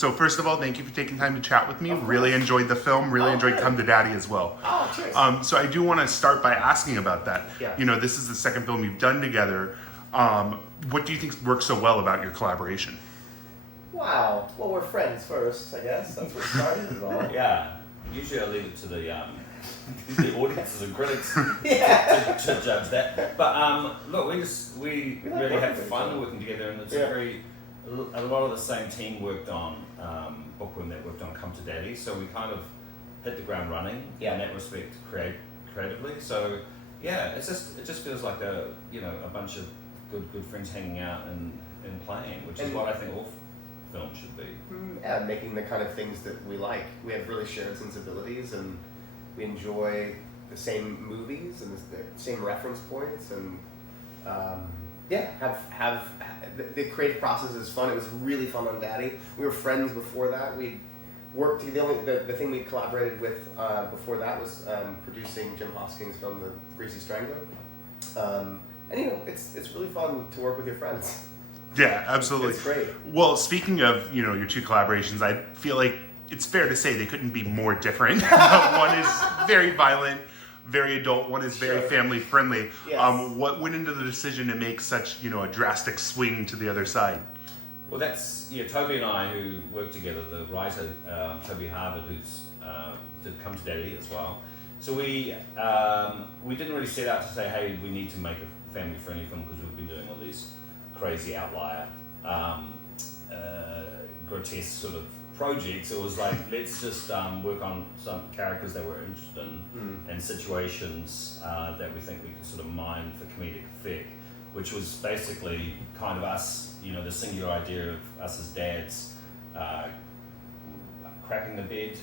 So first of all, thank you for taking time to chat with me. Of Really course. enjoyed the film. Really enjoyed good. Come to Daddy as well. Oh, cheers. So I do want to start by asking about that. Yeah. You know, this is the second film you've done together. What do you think works so well about your collaboration? Wow. Well, we're friends first, I guess. That's what started it all. Yeah, usually I leave it to the audiences and critics Yeah. to judge that. But look, we We like really working have with each fun other. working together, and it's Yeah. a lot of the same team worked on Bookworm that worked on Come to Daddy, so we kind of hit the ground running Yeah. in that respect creatively. So yeah, it just feels like a bunch of good friends hanging out and playing, which is And- what I think all film should be. Yeah, making the kind of things that we like. We have really shared sensibilities, and we enjoy the same movies and the same reference points, and have the creative process is fun. It was really fun on Daddy. We were friends before that. We worked. The thing we collaborated with before that was producing Jim Hoskins' film The Greasy Strangler. And it's really fun to work with your friends. Yeah, absolutely. It's great. Well, speaking of, your two collaborations, I feel like it's fair to say they couldn't be more different. One is very violent, very adult. One is very Sure. family friendly. Yes. What went into the decision to make such, a drastic swing to the other side? Well, that's Toby and I who work together. The writer Toby Harvard, who's did Come to Daddy as well. So we didn't really set out to say, hey, we need to make a family-friendly film because we've been doing all these crazy outlier, grotesque sort of projects. It was like, let's just work on some characters that we're interested in and situations that we think we could sort of mine for comedic effect, which was basically kind of us, the singular idea of us as dads crapping the bed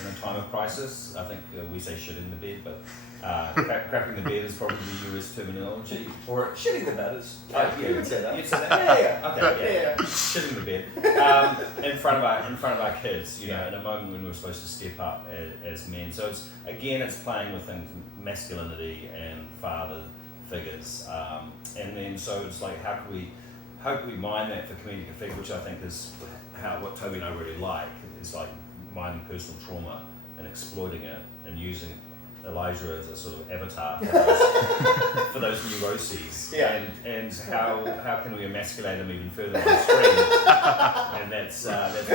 in a time of crisis. I think we say shitting the bed, but crapping the bed is probably the US terminology. Or shitting the bed is. You would say that. You'd say that? Yeah. Okay, Yeah. Shitting the bed in front of our kids, in a moment when we're supposed to step up as men. So it's playing with things, masculinity and father figures, and then so it's like how can we mine that for comedic effect, which I think is what Toby and I really like. Is like mining personal trauma and exploiting it and using Elijah as a sort of avatar for those neuroses, Yeah. and how can we emasculate them even further on the screen? And that's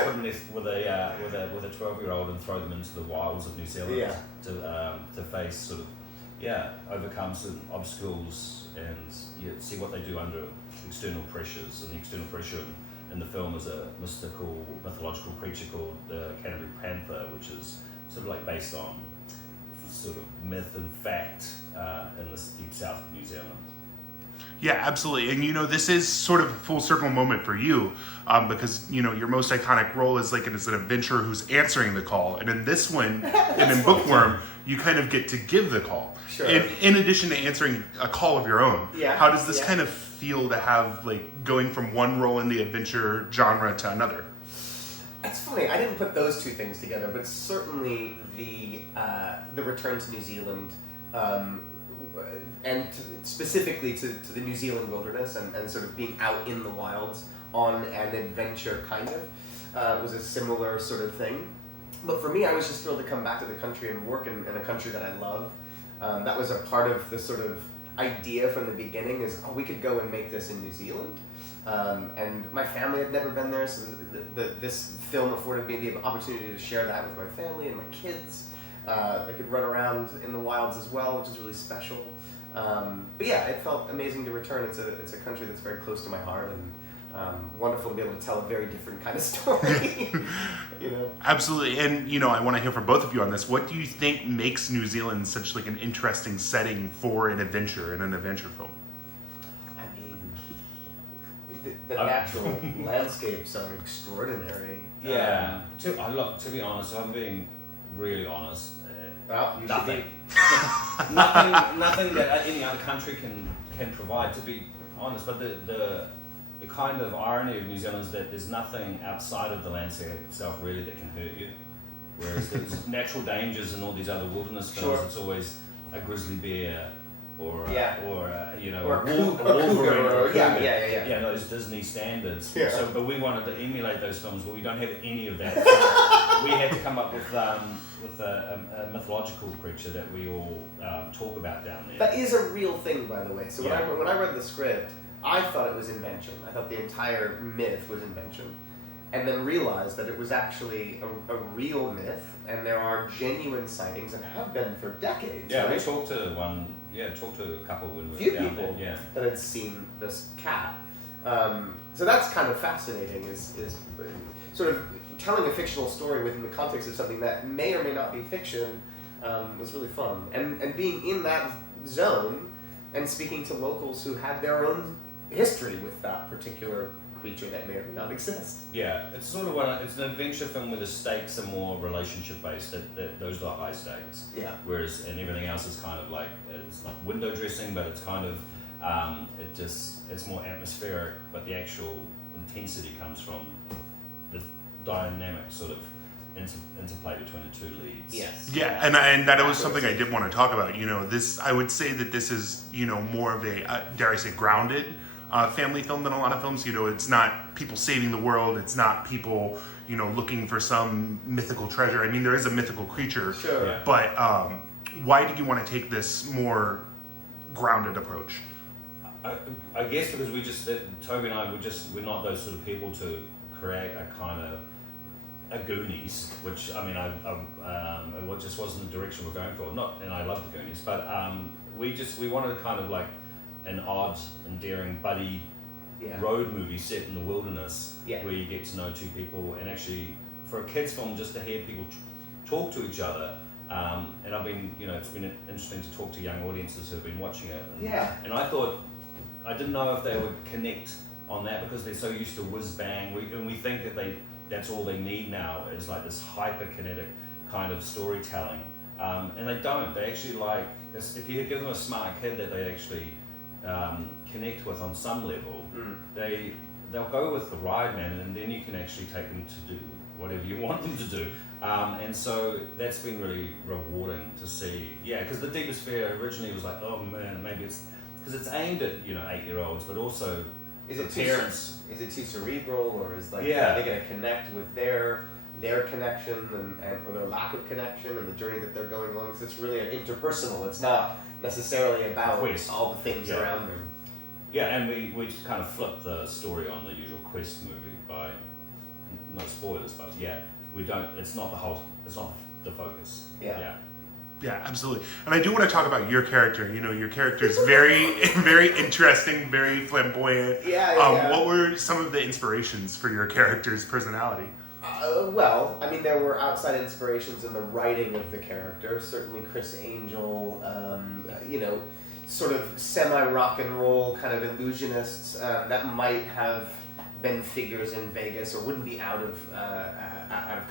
putting this with a 12-year-old and throw them into the wilds of New Zealand to face sort of overcome certain obstacles and see what they do under external pressures. And the external pressure in the film is a mythological creature called the Canterbury Panther, which is sort of like based on sort of myth and fact in the deep south of New Zealand. Yeah, absolutely. And this is sort of a full circle moment for you because, your most iconic role is like as an adventurer who's answering the call. And in this one, and in Bookworm, you kind of get to give the call. Sure. In addition to answering a call of your own. Yeah. How does this Yeah. kind of feel to have going from one role in the adventure genre to another? It's funny. I didn't put those two things together, but certainly the return to New Zealand, and specifically to the New Zealand wilderness and sort of being out in the wilds on an adventure kind of was a similar sort of thing. But for me, I was just thrilled to come back to the country and work in a country that I love. That was a part of the sort of idea from the beginning is, we could go and make this in New Zealand. And my family had never been there, so this film afforded me the opportunity to share that with my family and my kids. They could run around in the wilds as well, which is really special. But yeah, it felt amazing to return. It's a country that's very close to my heart, and wonderful to be able to tell a very different kind of story. Absolutely. And, I want to hear from both of you on this. What do you think makes New Zealand such an interesting setting for an adventure in an adventure film? I mean, the natural landscapes are extraordinary. Yeah. To be honest, if I'm being really honest, Well, you nothing. should be. nothing that any other country can provide. To be honest, but the kind of irony of New Zealand is that there's nothing outside of the landscape itself really that can hurt you. Whereas there's natural dangers in all these other wilderness films. Sure. It's always a grizzly bear or you know, Or a a cougar, Wolverine, or- a yeah, cougar. yeah. Yeah, those Disney standards. Yeah. So, but we wanted to emulate those films, but we don't have any of that. We had to come up with a mythological creature that we all talk about down there. That is a real thing, by the way. So Yeah. when I read the script, I thought it was invention. I thought the entire myth was invention. And then realized that it was actually a real myth, and there are genuine sightings, and have been for decades. Yeah, right? we talked to a couple when we were Few down people there. Yeah. that had seen this cat. So that's kind of fascinating, is sort of telling a fictional story within the context of something that may or may not be fiction was really fun. And being in that zone and speaking to locals who had their own history with that particular creature that may or may not exist. Yeah, it's sort of it's an adventure film where the stakes are more relationship based. That those are high stakes. Yeah. Whereas and everything else is kind of like it's not window dressing, but it's kind of it's more atmospheric. But the actual intensity comes from the dynamic sort of interplay between the two leads. Yes. Yeah, and that was something I did want to talk about. You know, I would say that this is, you know, more of a, dare I say, grounded family film than a lot of films. You know, it's not people saving the world. It's not people, you know, looking for some mythical treasure. I mean, there is a mythical creature. Sure. Yeah. But why did you want to take this more grounded approach? I guess because Toby and I, we're not those sort of people to create a kind of a Goonies, which I mean, it just wasn't the direction we're going for. And I love the Goonies, but we wanted kind of like an odd, endearing buddy road movie set in the wilderness, where you get to know two people, and actually for a kids film, just to hear people talk to each other. And I've been, you know, it's been interesting to talk to young audiences who've been watching it. And I thought, I didn't know if they would connect on that because they're so used to whiz bang. We think that that's all they need now is like this hyperkinetic kind of storytelling. And they don't. They actually like, if you give them a smart kid that they actually connect with on some level, they'll go with the ride, man, and then you can actually take them to do whatever you want them to do. And so that's been really rewarding to see. Yeah, because the Deepest Fear originally was like, oh man, maybe it's because it's aimed at, you know, 8-year-olds, but also Is it parents. Is it too cerebral, or is like Yeah. are they going to connect with their connection and or their lack of connection and the journey that they're going on? Because it's really interpersonal. It's not necessarily about Quest. all the things Yeah. around them. Yeah, and we just kind of flipped the story on the usual Quest movie by, no spoilers, but yeah, it's not the focus. Yeah. Yeah, absolutely. And I do want to talk about your character. You know, your character is very, very interesting, very flamboyant. Yeah. What were some of the inspirations for your character's personality? Well, I mean, there were outside inspirations in the writing of the character. Certainly, Chris Angel, you know, sort of semi-rock and roll kind of illusionists that might have been figures in Vegas or wouldn't be out of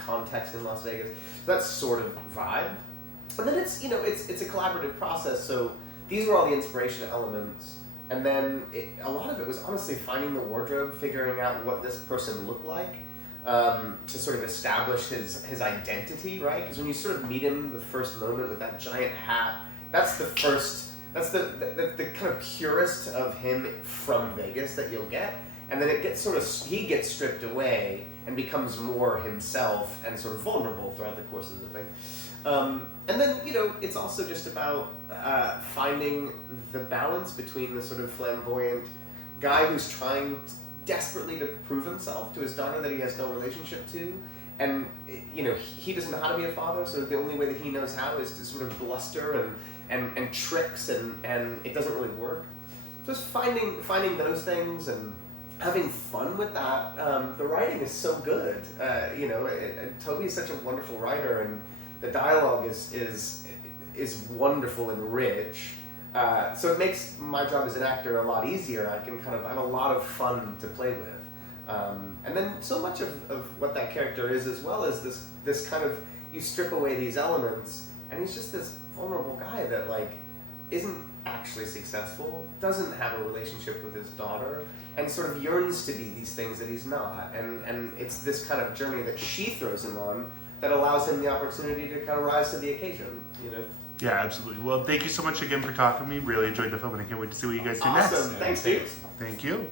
context in Las Vegas. So that's sort of vibe. And then it's a collaborative process. So these were all the inspiration elements, and then a lot of it was honestly finding the wardrobe, figuring out what this person looked like, to sort of establish his identity, right? Because when you sort of meet him the first moment with that giant hat, that's the kind of purest of him from Vegas that you'll get. And then he gets stripped away and becomes more himself and sort of vulnerable throughout the course of the thing. And then, you know, it's also just about finding the balance between the sort of flamboyant guy who's trying desperately to prove himself to his daughter that he has no relationship to. And, you know, he doesn't know how to be a father, so the only way that he knows how is to sort of bluster and tricks, and it doesn't really work. Just finding those things and having fun with that. The writing is so good. You know, Toby is such a wonderful writer, and the dialogue is wonderful and rich. So it makes my job as an actor a lot easier. I have a lot of fun to play with. And then so much of what that character is, as well as this kind of, you strip away these elements, and he's just this vulnerable guy that like isn't actually successful, doesn't have a relationship with his daughter, and sort of yearns to be these things that he's not. And it's this kind of journey that she throws him on that allows him the opportunity to kind of rise to the occasion, you know? Yeah, absolutely. Well, thank you so much again for talking to me. Really enjoyed the film, and I can't wait to see what you guys do Awesome. next. Thanks, dude. Thank you.